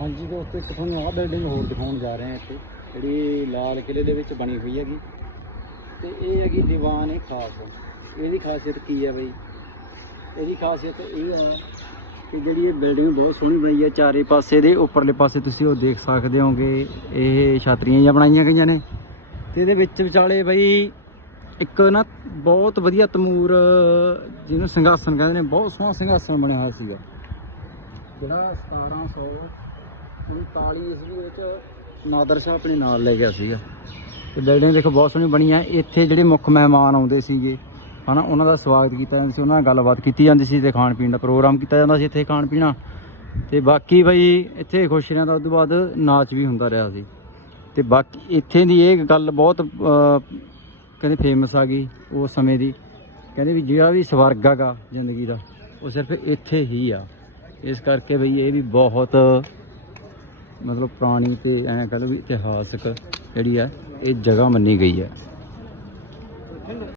ਹਾਂਜੀ ਦੋਸਤੋ, ਇੱਕ ਤੁਹਾਨੂੰ ਆਹ ਬਿਲਡਿੰਗ ਹੋਰ ਦਿਖਾਉਣ ਜਾ ਰਹੇ ਹਾਂ ਇੱਥੇ। ਜਿਹੜੀ ਲਾਲ ਕਿਲੇ ਦੇ ਵਿੱਚ ਬਣੀ ਹੋਈ ਹੈਗੀ। ਤੇ ਇਹ ਹੈਗੀ ਦੀਵਾਨ ਇਹ ਖਾਸ। ਇਹਦੀ ਖਾਸੀਅਤ ਕੀ ਹੈ ਬਈ? ਇਹਦੀ ਖਾਸੀਅਤ ਇਹ ਹੈ ਕਿ ਜਿਹੜੀ ਇਹ ਬਿਲਡਿੰਗ ਬਹੁਤ ਸੋਹਣੀ ਬਣਾਈ ਹੈ ਚਾਰੇ ਪਾਸੇ ਦੇ ਉੱਪਰਲੇ ਪਾਸੇ ਤੁਸੀਂ ਉਹ ਦੇਖ ਸਕਦੇ ਹੋਗੇ ਇਹ ਛਾਤਰੀਆਂ ਜਿਹੀਆਂ ਬਣਾਈਆਂ ਗਈਆਂ ਨੇ। ਤੇ ਇਹਦੇ ਵਿੱਚ ਵਿਚਾਲੇ ਬਈ ਇੱਕ ਨਾ ਬਹੁਤ ਵਧੀਆ ਤਮੂਰ, ਜਿਹਨੂੰ ਸਿੰਘਾਸਨ ਕਹਿੰਦੇ ਨੇ। ਬਹੁਤ ਸੋਹਣਾ ਸਿੰਘਾਸਨ ਬਣਿਆ ਹੋਇਆ ਸੀਗਾ। ਜਿਹੜਾ 1749 ਈਸਵੀ ਵਿੱਚ ਨਾਦਰ ਸ਼ਾਹ ਆਪਣੇ ਨਾਲ ਲੈ ਗਿਆ ਸੀਗਾ। ਤੇ ਬਿਲਡਿੰਗ ਦੇਖੋ, ਬਹੁਤ ਸੋਹਣੀ ਬਣੀ ਹੈ ਇੱਥੇ ਜਿਹੜੇ ਮੁੱਖ ਮਹਿਮਾਨ ਆਉਂਦੇ ਸੀਗੇ, ਹਨਾ, ਉਹਨਾਂ ਦਾ ਸਵਾਗਤ ਕੀਤਾ ਜਾਂਦਾ ਸੀ, ਉਹਨਾਂ ਨਾਲ ਗੱਲਬਾਤ ਕੀਤੀ ਜਾਂਦੀ ਸੀ ਤੇ ਖਾਣ ਪੀਣ ਦਾ ਪ੍ਰੋਗਰਾਮ ਕੀਤਾ ਜਾਂਦਾ ਸੀ ਇੱਥੇ ਖਾਣ ਪੀਣਾ। ਤੇ ਬਾਕੀ ਬਈ, ਇੱਥੇ ਖੁਸ਼ੀਆਂ ਦਾ ਉਸ ਤੋਂ ਬਾਅਦ ਨਾਚ ਵੀ ਹੁੰਦਾ ਰਿਹਾ ਸੀ। ਤੇ ਬਾਕੀ ਇੱਥੇ ਦੀ ਇਹ ਗੱਲ ਬਹੁਤ ਕਹਿੰਦੇ ਫੇਮਸ ਆ ਗਈ ਉਸ ਸਮੇਂ ਦੀ। ਕਹਿੰਦੇ ਵੀ ਜਿਹੜਾ ਵੀ ਸਵਰਗ ਹੈਗਾ ਜ਼ਿੰਦਗੀ ਦਾ, ਉਹ ਸਿਰਫ ਇੱਥੇ ਹੀ ਆ। ਇਸ ਕਰਕੇ ਬਈ ਇਹ ਵੀ ਬਹੁਤ ਮਤਲਬ ਪੁਰਾਣੀ ਤੇ ਐਂ ਕਹ ਲਓ ਵੀ ਇਤਿਹਾਸਕ ਜਿਹੜੀ ਹੈ, ਇਹ ਜਗ੍ਹਾ ਮੰਨੀ ਗਈ ਹੈ।